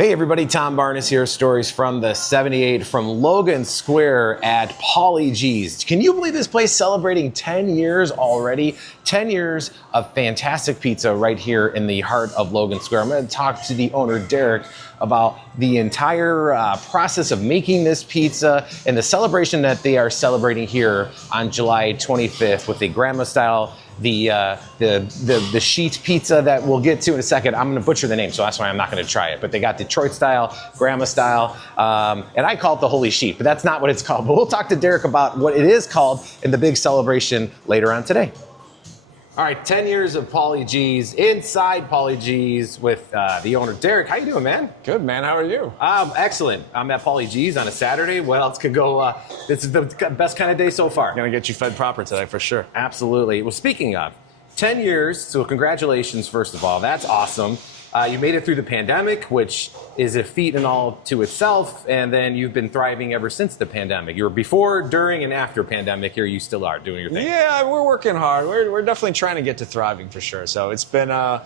Hey everybody, Tom Barnes here, stories from the 78 from Logan Square at Paulie Gee's. Can you believe this place celebrating 10 years already? 10 years of fantastic pizza right here in the heart of Logan Square. I'm going to talk to the owner, Derek, about the entire process of making this pizza and the celebration that they are celebrating here on July 25th with a grandma style, the sheet pizza that we'll get to in a second. I'm gonna butcher the name, so that's why I'm not gonna try it. But they got Detroit style, grandma style, and I call it the Holy Sheep, but that's not what it's called. But we'll talk to Derek about what it is called in the big celebration later on today. All right, 10 years of Paulie Gee's, inside Paulie Gee's with the owner, Derek. How you doing, man? Good, man. How are you? Excellent. I'm at Paulie Gee's on a Saturday. What else could go? This is the best kind of day so far. Gonna get you fed proper today for sure. Absolutely. Well, speaking of, 10 years, so congratulations, first of all. That's awesome. You made it through the pandemic, which is a feat in all to itself, and then you've been thriving ever since the pandemic. You were before, during, and after pandemic. Here you still are doing your thing. Yeah, we're working hard. We're definitely trying to get to thriving for sure. So it's been a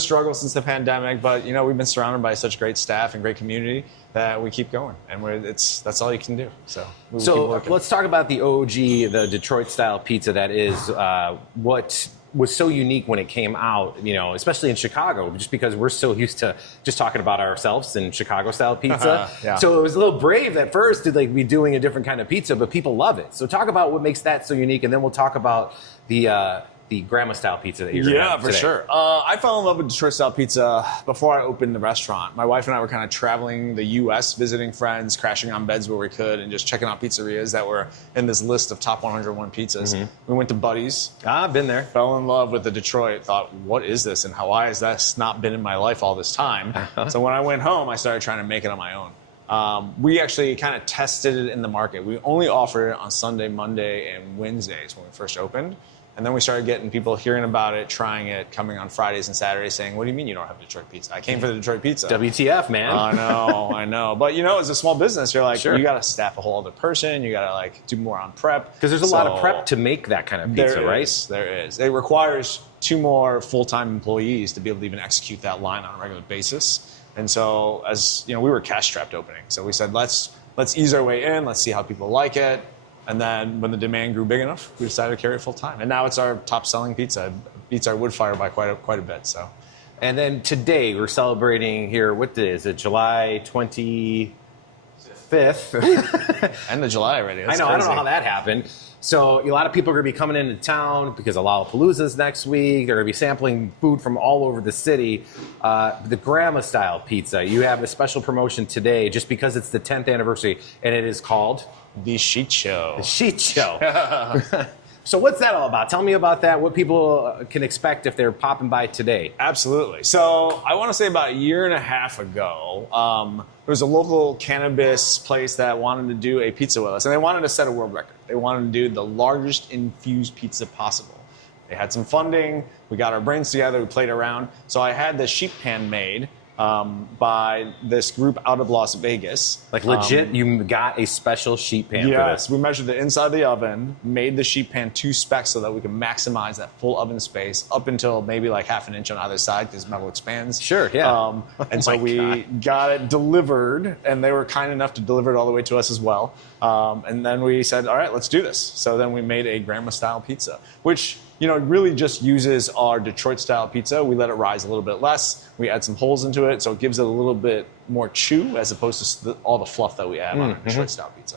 struggle since the pandemic, but you know we've been surrounded by such great staff and great community that we keep going, and that's all you can do. So let's talk about the OG, the Detroit style pizza. That is what was so unique when it came out, you know, especially in Chicago, just because we're so used to just talking about ourselves in Chicago style pizza. Yeah. So it was a little brave at first to like be doing a different kind of pizza, but people love it. So talk about what makes that so unique, and then we'll talk about the grandma style pizza that you're gonna have for today. sure. I fell in love with Detroit style pizza before I opened the restaurant. My wife and I were kind of traveling the U.S., visiting friends, crashing on beds where we could, and just checking out pizzerias that were in this list of top 101 pizzas. Mm-hmm. We went to Buddy's. I've been there. Fell in love with the Detroit. Thought, what is this, and why has that not been in my life all this time? So when I went home, I started trying to make it on my own. We actually kind of tested it in the market. We only offered it on Sunday, Monday, and Wednesdays when we first opened. And then we started getting people hearing about it, trying it, coming on Fridays and Saturdays saying, what do you mean you don't have Detroit pizza? I came for the Detroit pizza. WTF, man. I know. But you know, as a small business, you're like, sure, you got to staff a whole other person. You got to like do more on prep. Because there's a lot of prep to make that kind of pizza, right? There is. It requires 2 more full-time employees to be able to even execute that line on a regular basis. And so as you know, we were cash-strapped opening. So we said, let's ease our way in. Let's see how people like it. And then when the demand grew big enough, we decided to carry it full time. And now it's our top selling pizza. It beats our wood fire by quite a bit. So, and then today we're celebrating here. What day is it? July 25th. End of July already. That's I know. crazy. I don't know how that happened. So a lot of people are going to be coming into town because of Lollapalooza's next week. They're going to be sampling food from all over the city. The grandma style pizza. You have a special promotion today just because it's the 10th anniversary, and it is called The Sheet Show. The Sheet Show. So what's that all about? Tell me about that, what people can expect if they're popping by today. Absolutely. So I want to say about a year and a half ago, there was a local cannabis place that wanted to do a pizza with us, and they wanted to set a world record. They wanted to do the largest infused pizza possible. They had some funding. We got our brains together. We played around. So I had the sheet pan made by this group out of Las Vegas. Like legit, you got a special sheet pan for this? Yes, we measured the inside of the oven, made the sheet pan 2 specs so that we could maximize that full oven space up until maybe like half an inch on either side because metal expands. Sure, yeah. And so we got it delivered, and they were kind enough to deliver it all the way to us as well. And then we said, all right, let's do this. So then we made a grandma style pizza, which really just uses our Detroit style pizza. We let it rise a little bit less. We add some holes into it, so it gives it a little bit more chew as opposed to all the fluff that we add on our Detroit style pizza.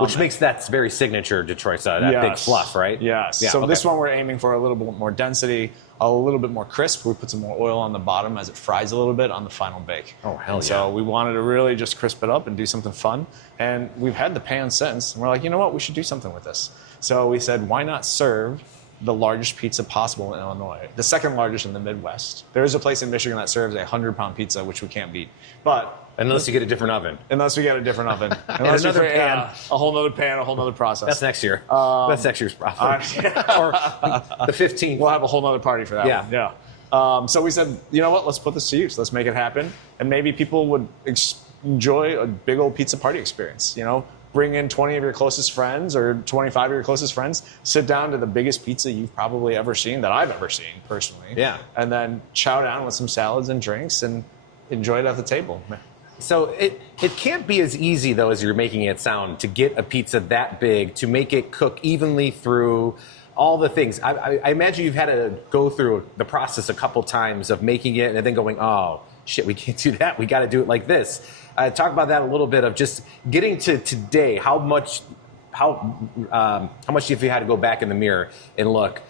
Which makes that very signature Detroit style, that big fluff, right? Yes. Yeah, so this one we're aiming for a little bit more density, a little bit more crisp. We put some more oil on the bottom as it fries a little bit on the final bake. Oh, hell yeah. So we wanted to really just crisp it up and do something fun. And we've had the pan since. And we're like, you know what? We should do something with this. So we said, why not serve the largest pizza possible in Illinois, the second largest in the Midwest. There is a place in Michigan that serves a 100-pound pizza, which we can't beat. But unless you get a different oven. Unless we get a different oven. Unless another pan. A whole nother pan, a whole nother process. That's next year. That's next year's problem. Or the 15th. We'll have a whole nother party for that one. Yeah. So we said, you know what, let's put this to use. Let's make it happen. And maybe people would enjoy a big old pizza party experience, Bring in 20 of your closest friends or 25 of your closest friends, sit down to the biggest pizza you've probably ever seen, that I've ever seen personally. Yeah. And then chow down with some salads and drinks and enjoy it at the table. So it can't be as easy, though, as you're making it sound, to get a pizza that big, to make it cook evenly through all the things. I imagine you've had to go through the process a couple times of making it and then going, oh, shit, we can't do that. We got to do it like this. Talk about that a little bit of just getting to today. How much if you had to go back in the mirror and look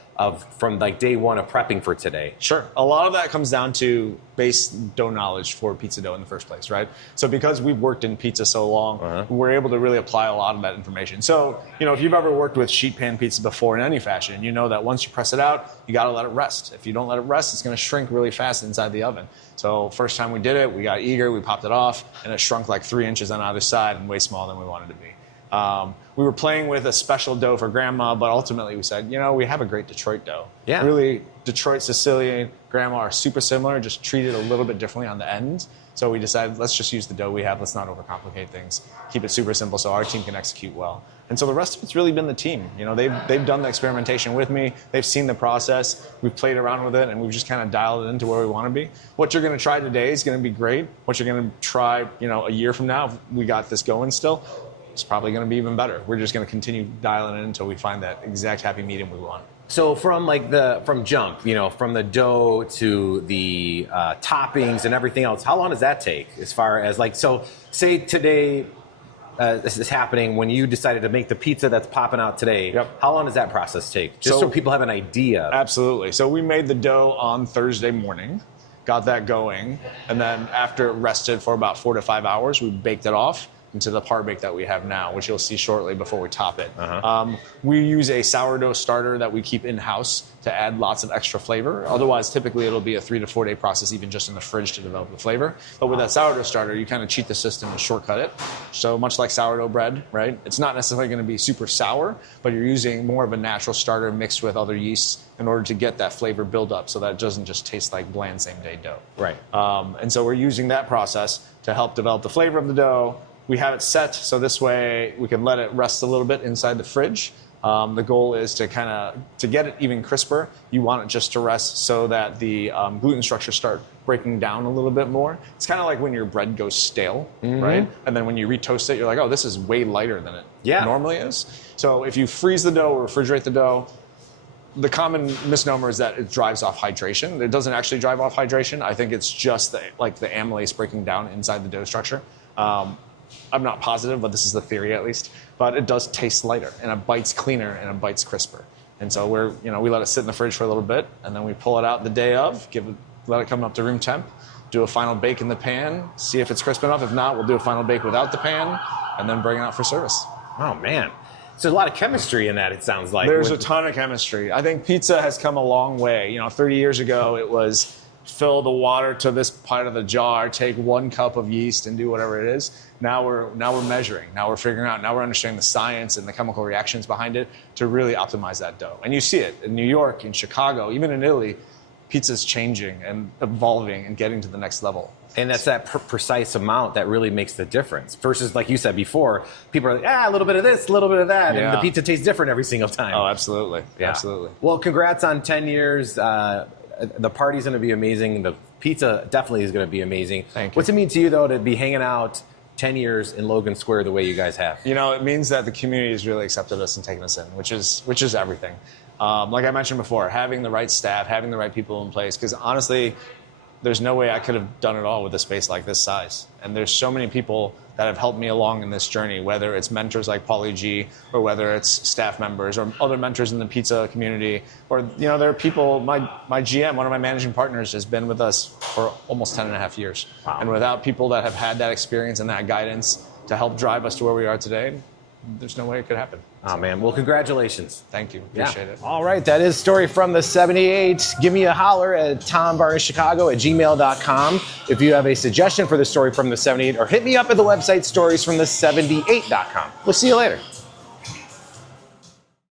from like day one of prepping for today? Sure. A lot of that comes down to base dough knowledge for pizza dough in the first place, right? So because we've worked in pizza so long, we're able to really apply a lot of that information. So, if you've ever worked with sheet pan pizza before in any fashion, you know that once you press it out, you got to let it rest. If you don't let it rest, it's going to shrink really fast inside the oven. So first time we did it, we got eager, we popped it off, and it shrunk like 3 inches on either side and way smaller than we wanted to be. We were playing with a special dough for grandma, but ultimately we said, we have a great Detroit dough. Yeah. Really, Detroit, Sicilian, grandma are super similar, just treated a little bit differently on the ends. So we decided, let's just use the dough we have. Let's not overcomplicate things. Keep it super simple so our team can execute well. And so the rest of it's really been the team. They've done the experimentation with me. They've seen the process. We've played around with it, and we've just kind of dialed it into where we want to be. What you're going to try today is going to be great. What you're going to try, a year from now, if we got this going still, it's probably going to be even better. We're just going to continue dialing it until we find that exact happy medium we want. So from jump, from the dough to the toppings and everything else, how long does that take? As far as so say today, this is happening when you decided to make the pizza that's popping out today. Yep. How long does that process take? Just so people have an idea. Absolutely. So we made the dough on Thursday morning, got that going, and then after it rested for about 4 to 5 hours, we baked it off into the par bake that we have now, which you'll see shortly before we top it. We use a sourdough starter that we keep in-house to add lots of extra flavor. Otherwise, typically it'll be a 3 to 4 day process, even just in the fridge to develop the flavor. But with that sourdough starter, you kind of cheat the system and shortcut it. So much like sourdough bread, right? It's not necessarily going to be super sour, but you're using more of a natural starter mixed with other yeasts in order to get that flavor build up so that it doesn't just taste like bland same day dough. Right. And so we're using that process to help develop the flavor of the dough. We have it set so this way we can let it rest a little bit inside the fridge. The goal is to get it even crisper. You want it just to rest so that the gluten structures start breaking down a little bit more. It's kind of like when your bread goes stale, right? And then when you retoast it, you're like, oh, this is way lighter than it normally is. So if you freeze the dough or refrigerate the dough, the common misnomer is that it drives off hydration. It doesn't actually drive off hydration. I think it's just the amylase breaking down inside the dough structure. I'm not positive, but this is the theory at least. But it does taste lighter, and it bites cleaner, and it bites crisper. And so we let it sit in the fridge for a little bit, and then we pull it out the day of, let it come up to room temp, do a final bake in the pan, see if it's crisp enough. If not, we'll do a final bake without the pan, and then bring it out for service. Oh man, so there's a lot of chemistry in that. It sounds like there's a ton of chemistry. I think pizza has come a long way. 30 years ago, it was fill the water to this part of the jar, take 1 cup of yeast and do whatever it is. Now we're measuring. Now we're figuring out. Now we're understanding the science and the chemical reactions behind it to really optimize that dough. And you see it in New York, in Chicago, even in Italy. Pizza's changing and evolving and getting to the next level. And that's that precise amount that really makes the difference. Versus, like you said before, people are like, a little bit of this, a little bit of that, and the pizza tastes different every single time. Oh, absolutely. Yeah. Absolutely. Well, congrats on 10 years. The party's going to be amazing. The pizza definitely is going to be amazing. Thank you. What's it mean to you, though, to be hanging out 10 years in Logan Square the way you guys have? It means that the community has really accepted us and taken us in, which is everything. Like I mentioned before, having the right staff, having the right people in place, because honestly, there's no way I could have done it all with a space like this size. And there's so many people that have helped me along in this journey, whether it's mentors like Paulie Gee, or whether it's staff members or other mentors in the pizza community, or there are people, my GM, one of my managing partners, has been with us for almost 10 and a half years. Wow. And without people that have had that experience and that guidance to help drive us to where we are today, there's no way it could happen. Oh, man. Well, congratulations. Thank you. Appreciate it. All right. That is Story from the 78. Give me a holler at tombarneychicago@gmail.com if you have a suggestion for the Story from the 78, or hit me up at the website storiesfromthe78.com. We'll see you later.